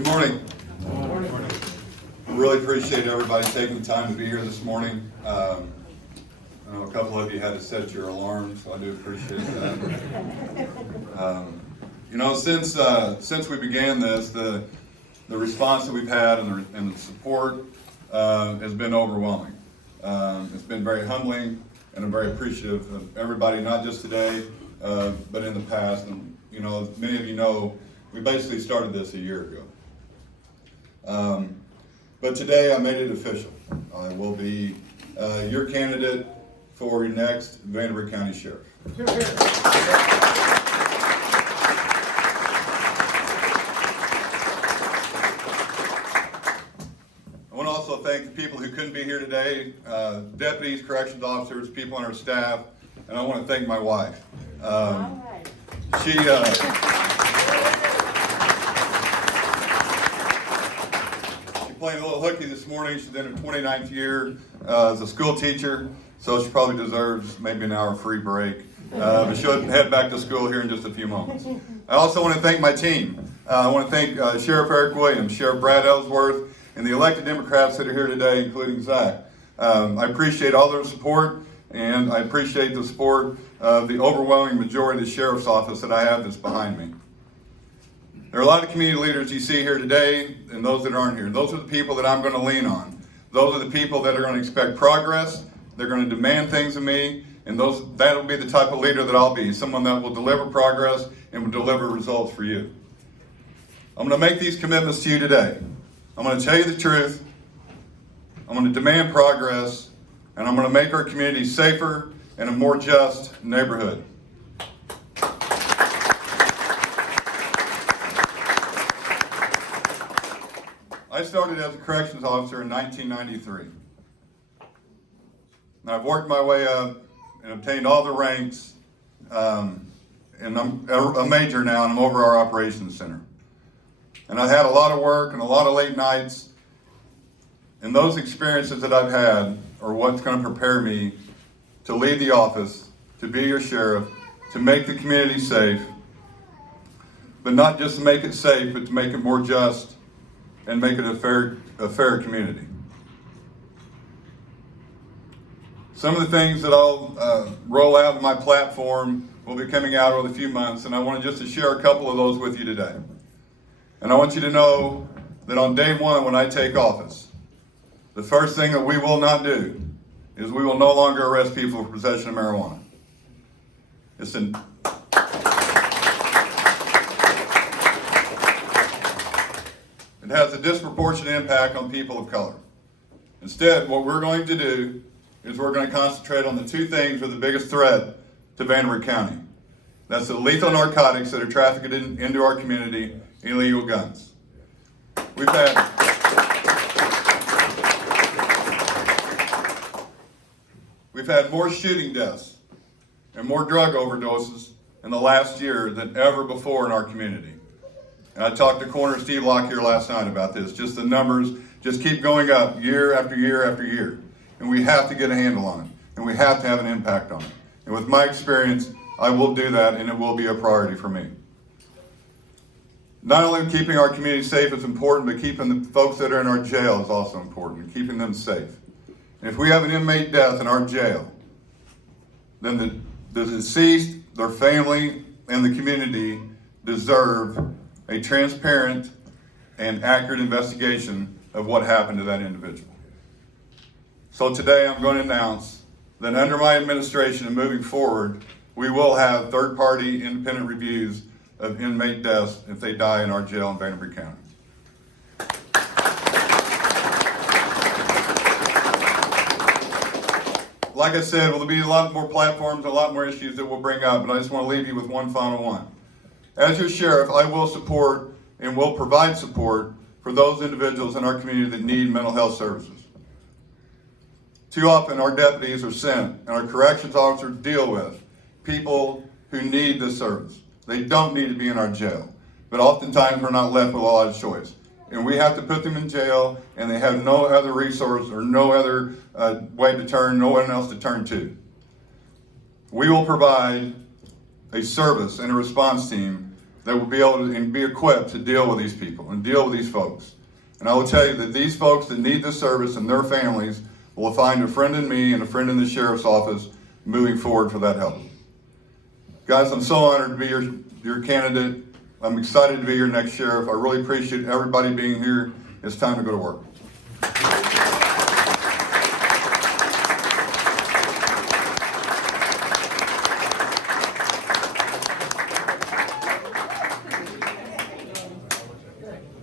Good morning. Good morning. I really appreciate everybody taking the time to be here this morning. I know a couple of you had to set your alarms, so I do appreciate that. Since we began this, the response that we've had and the support has been overwhelming. It's been very humbling, and I'm very appreciative of everybody, not just today, but in the past. And as many of you know, we basically started this a year ago. But today I made it official. I will be your candidate for your next Vanderbilt County Sheriff. I want to also thank the people who couldn't be here today, deputies, corrections officers, people on our staff, and I want to thank my wife. She playing a little hooky this morning. She's in her 29th year as a school teacher, so she probably deserves maybe an hour free break. But she'll head back to school here in just a few moments. I also want to thank my team. I want to thank Sheriff Eric Williams, Sheriff Brad Ellsworth, and the elected Democrats that are here today, including Zach. I appreciate all their support, and I appreciate the support of the overwhelming majority of the Sheriff's Office that I have that's behind me. There are a lot of community leaders you see here today and those that aren't here. Those are the people that I'm going to lean on. Those are the people that are going to expect progress. They're going to demand things of me, and that'll be the type of leader that I'll be, someone that will deliver progress and will deliver results for you. I'm going to make these commitments to you today. I'm going to tell you the truth. I'm going to demand progress, and I'm going to make our community safer and a more just neighborhood. I started as a corrections officer in 1993. And I've worked my way up and obtained all the ranks, and I'm a major now, and I'm over our operations center. And I had a lot of work and a lot of late nights, and those experiences that I've had are what's going to prepare me to lead the office, to be your sheriff, to make the community safe, but not just to make it safe, but to make it more just and make it a fair community. Some of the things that I'll roll out in my platform will be coming out over the few months, and I want just to share a couple of those with you today. And I want you to know that on day one, when I take office, the first thing that we will not do is we will no longer arrest people for possession of marijuana. It has a disproportionate impact on people of color. Instead, what we're going to do is we're going to concentrate on the two things that are the biggest threat to Vanderbilt County. That's the lethal narcotics that are trafficked into our community, illegal guns. We've had more shooting deaths and more drug overdoses in the last year than ever before in our community. And I talked to Coroner Steve Locke here last night about this. Just the numbers just keep going up year after year after year. And we have to get a handle on it. And we have to have an impact on it. And with my experience, I will do that, and it will be a priority for me. Not only keeping our community safe is important, but keeping the folks that are in our jail is also important, and keeping them safe. And if we have an inmate death in our jail, then the deceased, their family, and the community deserve a transparent and accurate investigation of what happened to that individual. So today I'm going to announce that under my administration and moving forward, we will have third-party independent reviews of inmate deaths if they die in our jail in Vanderbilt County. Like I said, there'll be a lot more platforms, a lot more issues that we'll bring up, but I just want to leave you with one final one. As your sheriff, I will support and will provide support for those individuals in our community that need mental health services. Too often our deputies are sent and our corrections officers deal with people who need this service. They don't need to be in our jail, but oftentimes we're not left with a lot of choice. And we have to put them in jail, and they have no other resource or no other way to turn, no one else to turn to. We will provide a service and a response team that will be able to and be equipped to deal with these people and deal with these folks. And I will tell you that these folks that need this service and their families will find a friend in me and a friend in the sheriff's office moving forward for that help. Guys, I'm so honored to be your candidate. I'm excited to be your next sheriff. I really appreciate everybody being here. It's time to go to work.